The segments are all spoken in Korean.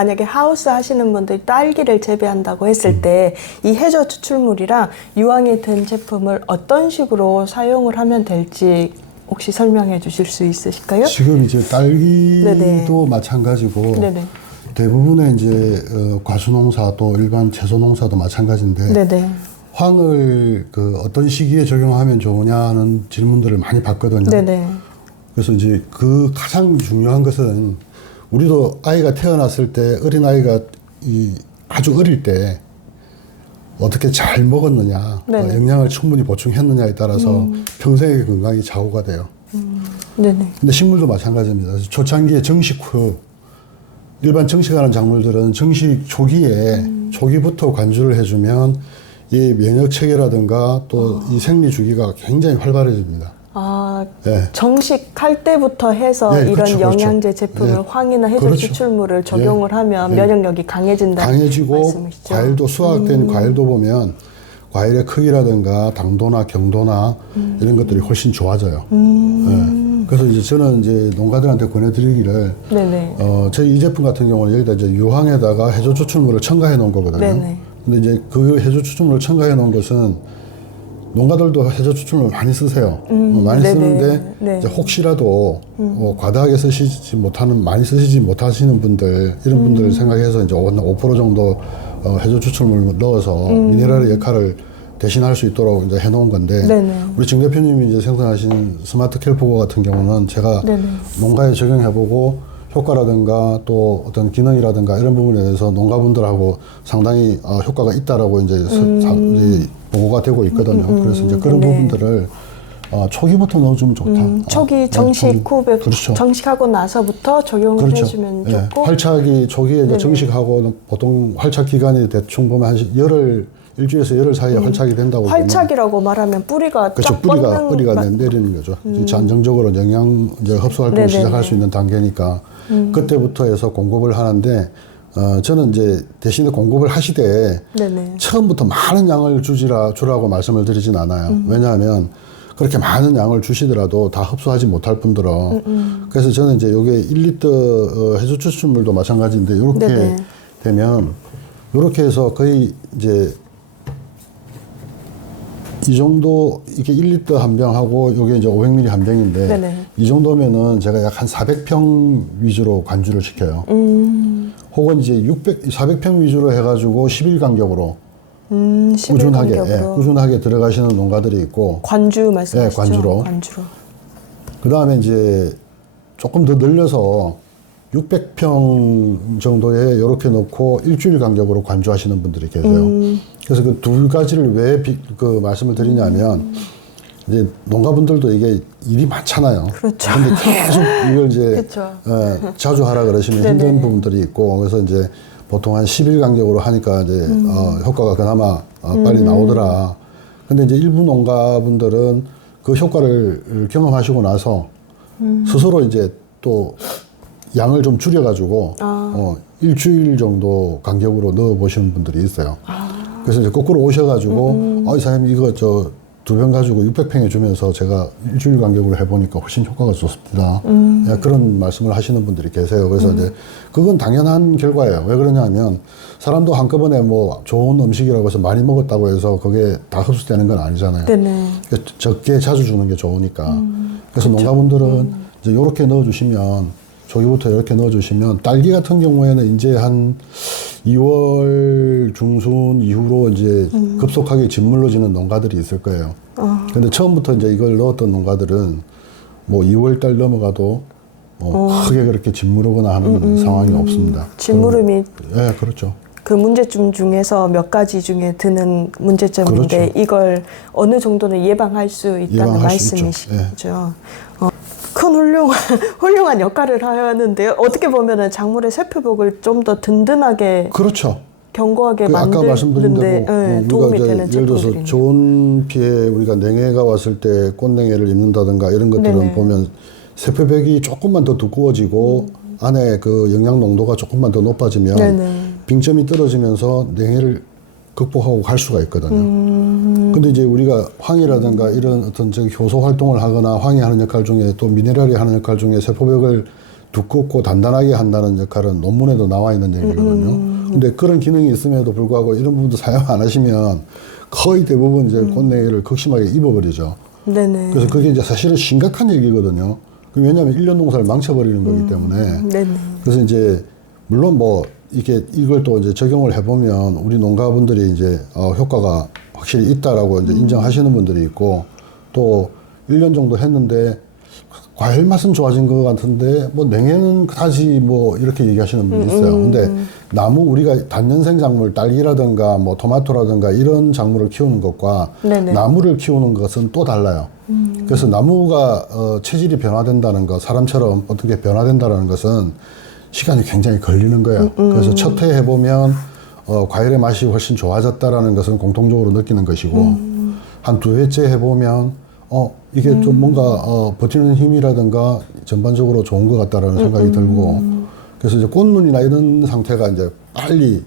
만약에 하우스 하시는 분들이 딸기를 재배한다고 했을 때 이 해저 추출물이랑 유황이 든 제품을 어떤 식으로 사용을 하면 될지 혹시 설명해 주실 수 있으실까요? 지금 이제 딸기도 네네. 마찬가지고 네네. 대부분의 이제 과수농사 또 일반 채소농사도 마찬가지인데 네네. 황을 그 어떤 시기에 적용하면 좋으냐는 질문들을 많이 받거든요. 네네. 그래서 이제 그 가장 중요한 것은 우리도 아이가 태어났을 때 어린 아이가 아주 어릴 때 어떻게 잘 먹었느냐, 네네. 영양을 충분히 보충했느냐에 따라서 평생의 건강이 좌우가 돼요. 네네. 근데 식물도 마찬가지입니다. 그래서 초창기에 정식 후 일반 정식하는 작물들은 정식 초기에 초기부터 관주를 해주면 이 면역 체계라든가 또 이 생리 주기가 굉장히 활발해집니다. 아, 예. 정식할 때부터 해서 예, 이런 그렇죠, 영양제 그렇죠. 제품을 예. 황이나 해저 그렇죠. 추출물을 적용을 예. 하면 예. 면역력이 강해진다는 강해지고 말씀이시죠? 과일도 수확된 과일도 보면 과일의 크기라든가 당도나 경도나 이런 것들이 훨씬 좋아져요. 예. 그래서 이제 저는 이제 농가들한테 권해드리기를 네네. 저희 이 제품 같은 경우는 여기다 이제 유황에다가 해조 추출물을 첨가해 놓은 거거든요. 네네. 근데 이제 그 해조 추출물을 첨가해 놓은 것은 농가들도 해조 추출물 많이 쓰세요. 많이 네네. 쓰는데 네. 이제 혹시라도 과다하게 쓰시지 못하는 많이 쓰시지 못하시는 분들 이런 분들을 생각해서 이제 5% 정도 해조 추출물 넣어서 미네랄의 역할을 대신할 수 있도록 이제 해놓은 건데 네네. 우리 정 대표님이 이제 생산하신 스마트 캘포거 같은 경우는 제가 네네. 농가에 적용해보고 효과라든가 또 어떤 기능이라든가 이런 부분에 대해서 농가분들하고 상당히 효과가 있다라고 이제 이제 보고가 되고 있거든요. 그래서 이제 그런 네. 부분들을 초기부터 넣어주면 좋다. 초기 정식 후 그렇죠. 정식하고 나서부터 적용을 그렇죠. 해주면 예, 좋고 활착이 초기에 이제 네네. 정식하고 보통 활착 기간이 대충 보면 한 열흘 일주일에서 열흘 사이에 활착이 된다고 보면 활착이라고 말하면 뿌리가 그렇죠. 쫙 뿌리가 뻗는 내리는 거죠. 이제 안정적으로 영양 이제 흡수 활동을 네네네. 시작할 수 있는 단계니까 그때부터 해서 공급을 하는데 저는 이제 대신에 공급을 하시되 네네. 처음부터 많은 양을 주라고 말씀을 드리진 않아요. 왜냐하면 그렇게 많은 양을 주시더라도 다 흡수하지 못할 뿐더러 그래서 저는 이제 요게 1리터 해조 추출물도 마찬가지인데 요렇게 네네. 되면 요렇게 해서 거의 이제 이 정도 이게 1리터 한 병하고 요게 이제 500ml 한 병인데 네네. 이 정도면은 제가 약 한 400평 위주로 관주를 시켜요. 혹은 이제 400평 위주로 해가지고 10일 간격으로 10일 꾸준하게 간격으로. 꾸준하게 들어가시는 농가들이 있고 관주 말씀하시죠? 예, 관주로. 관주로. 그 다음에 이제 조금 더 늘려서 600평 정도에 이렇게 넣고 일주일 간격으로 관주하시는 분들이 계세요. 그래서 그 두 가지를 왜 그 말씀을 드리냐면 이제 농가분들도 이게 일이 많잖아요. 그렇죠. 근데 계속 이걸 이제 그렇죠. 자주 하라 그러시면 네네. 힘든 부분들이 있고 그래서 이제 보통 한 10일 간격으로 하니까 이제 효과가 그나마 빨리 나오더라. 근데 이제 일부 농가분들은 그 효과를 경험하시고 나서 스스로 이제 또 양을 좀 줄여가지고 일주일 정도 간격으로 넣어보시는 분들이 있어요. 그래서 이제 거꾸로 오셔가지고 이 사장님 이거 저 2병 가지고 600평에 주면서 제가 일주일 간격으로 해보니까 훨씬 효과가 좋습니다. 예, 그런 말씀을 하시는 분들이 계세요. 그래서 이제 그건 당연한 결과예요. 왜 그러냐면 사람도 한꺼번에 뭐 좋은 음식이라고 해서 많이 먹었다고 해서 그게 다 흡수되는 건 아니잖아요. 네네. 그러니까 적게 자주 주는 게 좋으니까. 그래서 농가분들은 이제 요렇게 넣어주시면 조기부터 이렇게 넣어주시면 딸기 같은 경우에는 이제 한 2월 중순 이후로 이제 급속하게 짓물러지는 농가들이 있을 거예요. 근데 처음부터 이제 이걸 넣었던 농가들은 뭐 2월 달 넘어가도 크게 그렇게 짓무르거나 하는 상황이 없습니다. 짓무름이 예, 그렇죠. 그 문제점 중에서 몇 가지 중에 드는 문제점인데 그렇죠. 이걸 어느 정도는 예방할 수 있다는 예방할 수 있죠. 말씀이시죠. 큰 훌륭한 역할을 하는데요. 어떻게 보면은 작물의 세포복을 좀 더 든든하게 그렇죠. 견고하게 아까 말씀드린 만드는데 대로 도움이 우리가 되는 이제 예를 들어서 제품들이네요. 좋은 피에 우리가 냉해가 왔을 때 꽃냉해를 입는다든가 이런 것들은 네네. 보면 세포벽이 조금만 더 두꺼워지고 안에 그 영양 농도가 조금만 더 높아지면 네네. 빙점이 떨어지면서 냉해를 극복하고 갈 수가 있거든요. 근데 이제 우리가 황이라든가 이런 어떤 효소 활동을 하거나 황이 하는 역할 중에 또 미네랄이 하는 역할 중에 세포벽을 두껍고 단단하게 한다는 역할은 논문에도 나와 있는 얘기거든요. 근데 그런 기능이 있음에도 불구하고 이런 부분도 사용 안 하시면 거의 대부분 이제 꽃내기를 극심하게 입어버리죠. 네네. 그래서 그게 이제 사실은 심각한 얘기거든요. 왜냐하면 1년 농사를 망쳐버리는 거기 때문에. 네네. 그래서 이제 물론 뭐 이걸 또 이제 적용을 해보면 우리 농가분들이 이제 효과가 확실히 있다라고 이제 인정하시는 분들이 있고, 또 1년 정도 했는데 과일 맛은 좋아진 것 같은데 뭐 냉해는 다시 뭐 이렇게 얘기하시는 분이 있어요. 근데 나무, 우리가 단연생 작물, 딸기라든가 뭐 토마토라든가 이런 작물을 키우는 것과 네네. 나무를 키우는 것은 또 달라요. 그래서 나무가 체질이 변화된다는 것, 사람처럼 어떻게 변화된다는 것은 시간이 굉장히 걸리는 거예요. 그래서 첫 해 해보면 과일의 맛이 훨씬 좋아졌다라는 것은 공통적으로 느끼는 것이고, 한 두 해째 해보면 이게 좀 뭔가 버티는 힘이라든가 전반적으로 좋은 것 같다라는 생각이 들고, 그래서 이제 꽃눈이나 이런 상태가 이제 빨리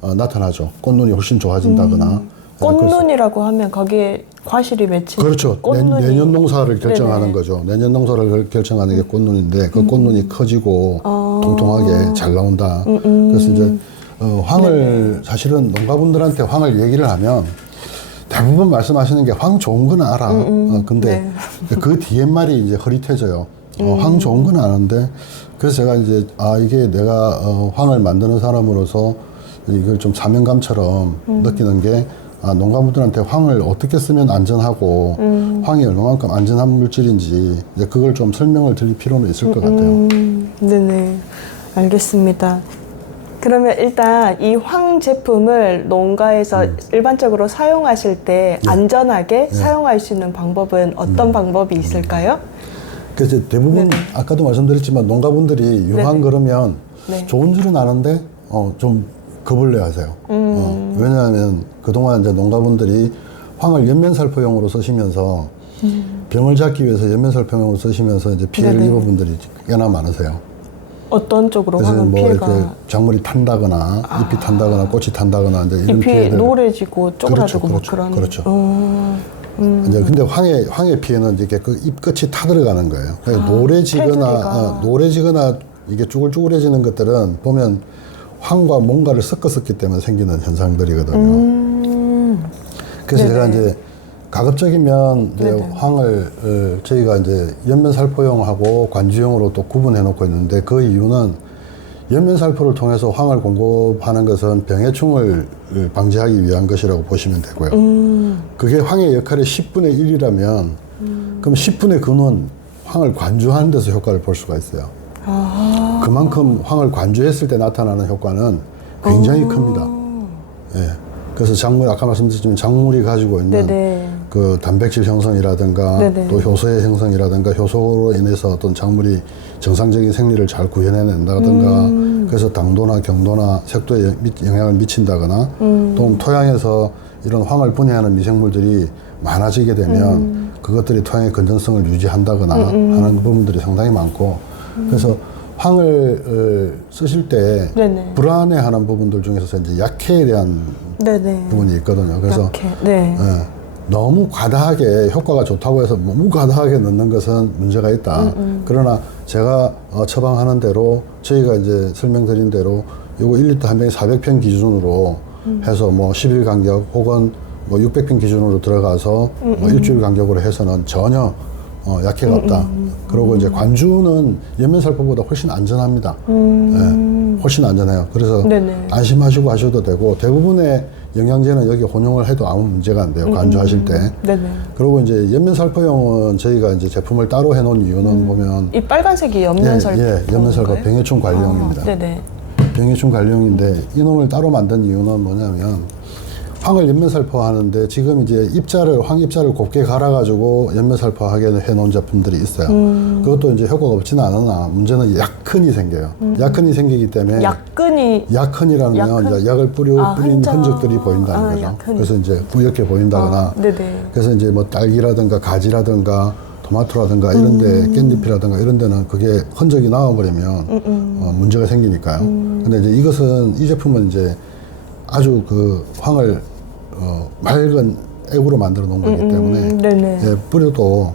나타나죠. 꽃눈이 훨씬 좋아진다거나. 꽃눈이라고 하면 거기에 과실이 맺힌 그렇죠. 꽃눈이. 내년 농사를 결정하는 네네. 거죠. 내년 농사를 결정하는 게 꽃눈인데, 그 꽃눈이 커지고 통통하게 잘 나온다. 그래서 이제 황을 사실은 농가분들한테 황을 얘기를 하면 대부분 말씀하시는 게 황 좋은 건 알아. 근데 그 뒤에 말이 이제 흐릿해져요. 황 좋은 건 아는데, 그래서 제가 이제 이게 내가 황을 만드는 사람으로서 이걸 좀 사명감처럼 느끼는 게, 농가분들한테 황을 어떻게 쓰면 안전하고 황이 얼마만큼 안전한 물질인지 이제 그걸 좀 설명을 드릴 필요는 있을 것 같아요. 네네. 알겠습니다. 그러면 일단 이 황 제품을 농가에서 일반적으로 사용하실 때 안전하게 사용할 수 있는 방법은 어떤 방법이 있을까요? 그래서 대부분 아까도 말씀드렸지만 농가분들이 유황 그러면 네. 좋은 줄은 아는데 좀 겁을 내 하세요. 왜냐하면 그동안 이제 농가분들이 황을 연면살포용으로 쓰시면서 병을 잡기 위해서 연면살포용으로 쓰시면서 이제 피해를 네네. 입은 분들이 꽤나 많으세요. 어떤 쪽으로 그래서 황은 뭐 피해가 이렇게 작물이 탄다거나 잎이 탄다거나 꽃이 탄다거나 이제 이런 잎이 피해들. 노래지고 쪼그라들고 뭐 그런. 그렇죠. 이제 근데 황의 피해는 이게 그 잎 끝이 타들어가는 거예요. 그러니까 테두리가. 노래지거나 이게 쭈글쭈글해지는 것들은 보면 황과 뭔가를 섞었었기 때문에 생기는 현상들이거든요. 그래서 네네. 제가 이제 가급적이면 이제 네네. 황을 저희가 이제 연면살포용하고 관주용으로 또 구분해 놓고 있는데, 그 이유는 연면살포를 통해서 황을 공급하는 것은 병해충을 방지하기 위한 것이라고 보시면 되고요. 그게 황의 역할의 10분의 1이라면 그럼 10분의 9는 황을 관주하는 데서 효과를 볼 수가 있어요. 그만큼 황을 관주했을 때 나타나는 효과는 굉장히 큽니다. 예. 그래서 작물, 아까 말씀드렸지만 작물이 가지고 있는 네네. 그 단백질 형성이라든가 네네. 또 효소의 형성이라든가 효소로 인해서 어떤 작물이 정상적인 생리를 잘 구현해낸다든가 그래서 당도나 경도나 색도에 영향을 미친다거나 또 토양에서 이런 황을 분해하는 미생물들이 많아지게 되면 그것들이 토양의 건전성을 유지한다거나 하는 부분들이 상당히 많고, 그래서 황을 쓰실 때 네네. 불안해하는 부분들 중에서 이제 약해에 대한 네네. 부분이 있거든요. 그래서 약해. 네. 너무 과다하게 효과가 좋다고 해서 너무 과다하게 넣는 것은 문제가 있다. 그러나 제가 처방하는 대로 저희가 이제 설명드린 대로 요거 1리터 한 병에 400평 기준으로 해서 뭐 10일 간격 혹은 뭐 600평 기준으로 들어가서 뭐 일주일 간격으로 해서는 전혀 약해가 없다. 그리고 이제 관주는 연면살포보다 훨씬 안전합니다. 예, 훨씬 안전해요. 그래서 네네. 안심하시고 하셔도 되고, 대부분의 영양제는 여기 혼용을 해도 아무 문제가 안 돼요. 관주하실 때. 네네. 그리고 이제 연면살포용은 저희가 이제 제품을 따로 해놓은 이유는 보면 이 빨간색이 연면살포. 연면살포 병해충 관리용입니다. 네네. 병해충 관리용인데 이놈을 따로 만든 이유는 뭐냐면, 황을 연면살포 하는데 지금 이제 황 입자를 곱게 갈아가지고 연면살포하게 해놓은 제품들이 있어요. 그것도 이제 효과가 없지는 않으나 문제는 약흔이 생겨요. 약흔이 생기기 때문에 약흔이라는 건 이제 약을 뿌린 흔적들이 보인다는 거죠. 약흔. 그래서 이제 부옇게 보인다거나. 네네. 그래서 이제 뭐 딸기라든가 가지라든가 토마토라든가 이런 데 깻잎이라든가 이런 데는 그게 흔적이 나와버리면 문제가 생기니까요. 근데 이제 이 제품은 이제 아주 그 황을 맑은 액으로 만들어 놓은 거기 때문에 네네. 뿌려도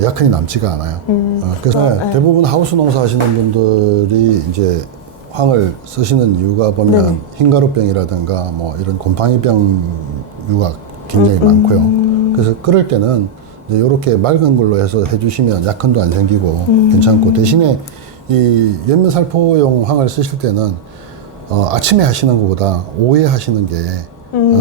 약흔이 남지가 않아요. 그래서 네. 대부분 하우스 농사 하시는 분들이 이제 황을 쓰시는 이유가 보면 네네. 흰가루병이라든가 뭐 이런 곰팡이병류가 굉장히 많고요. 그래서 끓을 때는 이제 이렇게 맑은 걸로 해서 해주시면 약흔도 안 생기고 괜찮고, 대신에 이 연면살포용 황을 쓰실 때는 아침에 하시는 것보다 오후에 하시는 게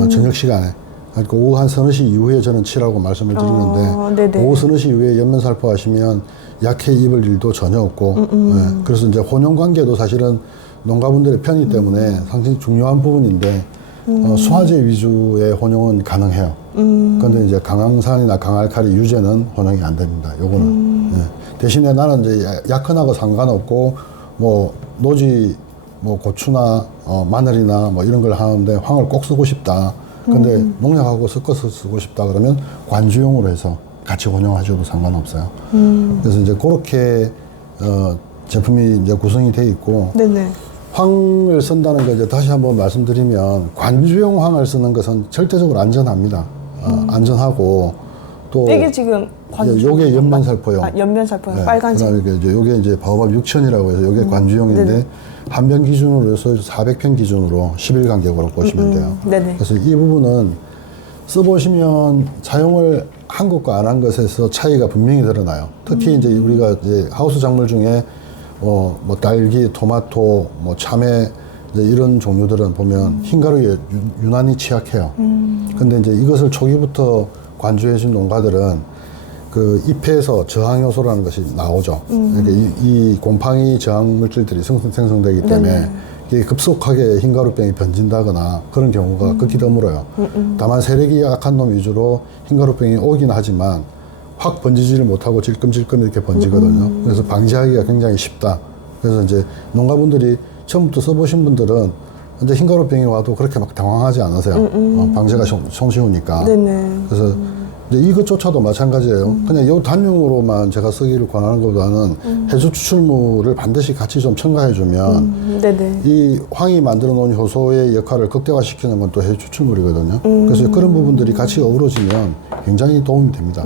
저녁 시간에, 그러니까 오후 한 서너 시 이후에 저는 치라고 말씀을 드리는데 네네. 오후 서너 시 이후에 연면살포 하시면 약해 입을 일도 전혀 없고 예, 그래서 이제 혼용 관계도 사실은 농가분들의 편의 때문에 상당히 중요한 부분인데 수화제 위주의 혼용은 가능해요. 그런데 이제 강황산이나 강알칼리 유제는 혼용이 안 됩니다. 요거는 예. 대신에 나는 이제 약흔하고 상관없고 뭐 노지 뭐 고추나 마늘이나 뭐 이런 걸 하는데 황을 꼭 쓰고 싶다. 근데 농약하고 섞어서 쓰고 싶다 그러면 관주용으로 해서 같이 혼용하셔도 상관없어요. 그래서 이제 그렇게 제품이 이제 구성이 돼 있고, 네네. 황을 쓴다는 거 이제 다시 한번 말씀드리면 관주용 황을 쓰는 것은 절대적으로 안전합니다. 안전하고 또 이게 지금 관주. 요게 연면살포용. 연면살포용 네, 빨간색. 그다음에 이제 요게 이제 바오밥 6000이라고 해서 요게 관주용인데 네네. 한 병 기준으로 해서 400평 기준으로 11 간격으로 보시면 돼요. 네네. 그래서 이 부분은 써보시면 사용을 한 것과 안 한 것에서 차이가 분명히 드러나요. 특히 이제 우리가 이제 하우스 작물 중에 뭐 딸기, 토마토, 뭐 참외 이제 이런 종류들은 보면 흰가루에 유난히 취약해요. 근데 이제 이것을 초기부터 관주해 준 농가들은 그 잎에서 저항 요소라는 것이 나오죠. 그러니까 이 곰팡이 저항 물질들이 생성되기 때문에 이게 급속하게 흰가루병이 번진다거나 그런 경우가 극히 드물어요. 다만 세력이 약한 놈 위주로 흰가루병이 오긴 하지만 확 번지지를 못하고 질끔질끔 이렇게 번지거든요. 그래서 방지하기가 굉장히 쉽다. 그래서 이제 농가분들이 처음부터 써보신 분들은 이제 흰가루병이 와도 그렇게 막 당황하지 않으세요. 방제가 손쉬우니까. 네네. 그래서 이제 이것조차도 마찬가지예요. 그냥 요 단용으로만 제가 쓰기를 권하는 것보다는 해수 추출물을 반드시 같이 좀 첨가해주면 네네. 이 황이 만들어 놓은 효소의 역할을 극대화시키는 건 또 해수 추출물이거든요. 그래서 그런 부분들이 같이 어우러지면 굉장히 도움이 됩니다.